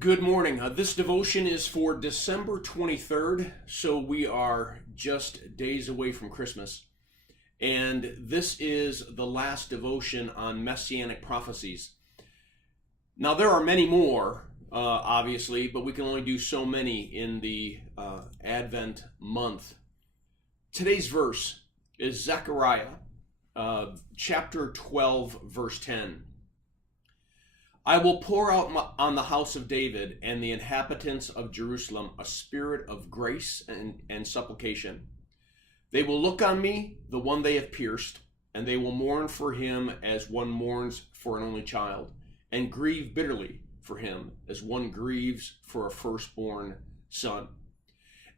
Good morning. This devotion is for December 23rd, so we are just days away from Christmas. And this is the last devotion on Messianic prophecies. Now, there are many more, obviously, but we can only do so many in the Advent month. Today's verse is Zechariah, chapter 12, verse 10. I will pour out on the house of David and the inhabitants of Jerusalem a spirit of grace and supplication. They will look on me, the one they have pierced, and they will mourn for him as one mourns for an only child, and grieve bitterly for him as one grieves for a firstborn son.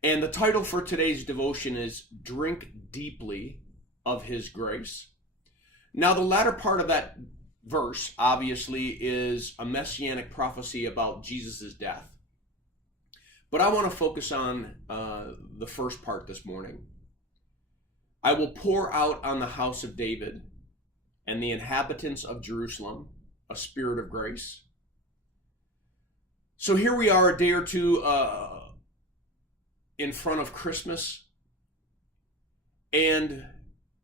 And the title for today's devotion is Drink Deeply of His Grace. Now, the latter part of that verse, obviously, is a messianic prophecy about Jesus' death. But I want to focus on the first part this morning. I will pour out on the house of David and the inhabitants of Jerusalem a spirit of grace. So here we are a day or two in front of Christmas. And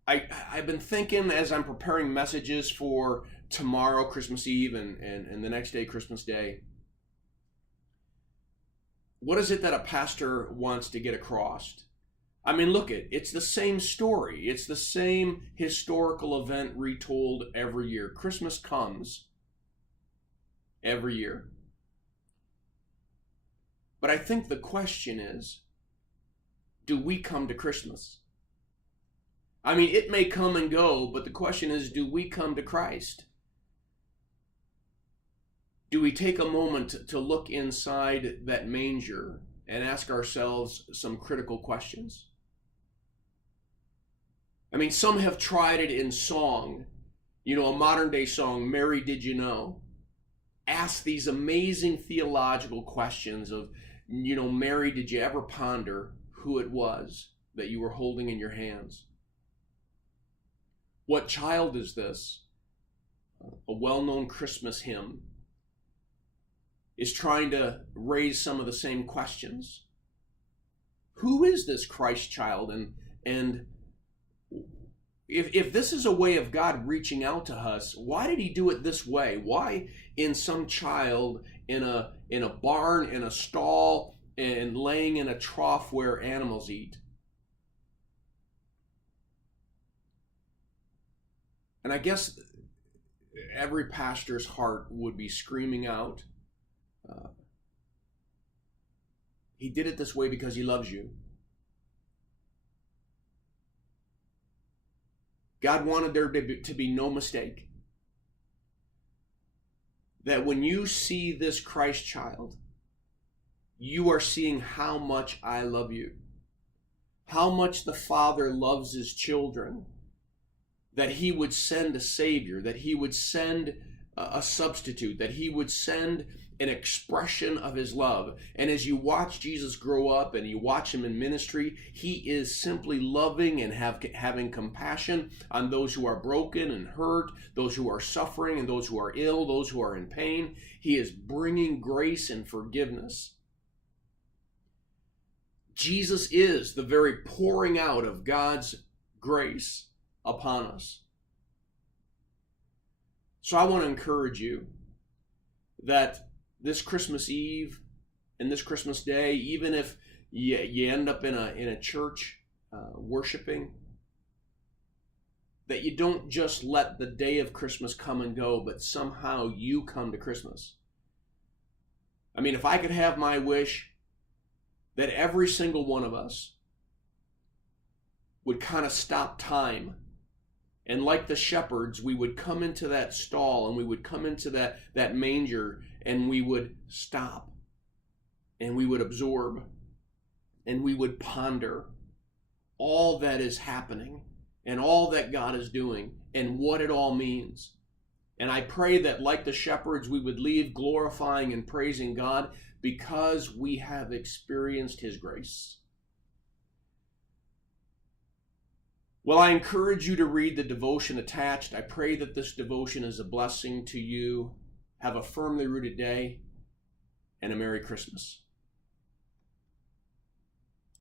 I've been thinking as I'm preparing messages for tomorrow, Christmas Eve, and the next day, Christmas Day, what is it that a pastor wants to get across? I mean, look, it's the same story. It's the same historical event retold every year. Christmas comes every year. But I think the question is, do we come to Christmas? I mean, it may come and go, but the question is, do we come to Christ? Do we take a moment to look inside that manger and ask ourselves some critical questions? I mean, some have tried it in song, a modern day song, Mary, Did You Know? Ask these amazing theological questions of, Mary, did you ever ponder who it was that you were holding in your hands? What child is this? A well-known Christmas hymn is trying to raise some of the same questions. Who is this Christ child? And if this is a way of God reaching out to us, why did he do it this way? Why in some child in a barn, in a stall, and laying in a trough where animals eat? And I guess every pastor's heart would be screaming out, he did it this way because he loves you. God wanted there to be no mistake that when you see this Christ child, you are seeing how much I love you, how much the Father loves his children, that he would send a Savior, that he would send a substitute, that he would send an expression of his love. And as you watch Jesus grow up and you watch him in ministry, he is simply loving and having compassion on those who are broken and hurt, those who are suffering and those who are ill, those who are in pain. He is bringing grace and forgiveness. Jesus is the very pouring out of God's grace upon us. So I want to encourage you that this Christmas Eve and this Christmas Day, even if you end up in a church worshiping, that you don't just let the day of Christmas come and go, but somehow you come to Christmas. I mean, if I could have my wish, that every single one of us would kind of stop time. And like the shepherds, we would come into that stall and we would come into that manger and we would stop and we would absorb and we would ponder all that is happening and all that God is doing and what it all means. And I pray that like the shepherds, we would leave glorifying and praising God because we have experienced his grace. Well, I encourage you to read the devotion attached. I pray that this devotion is a blessing to you. Have a firmly rooted day. And and a Merry Christmas.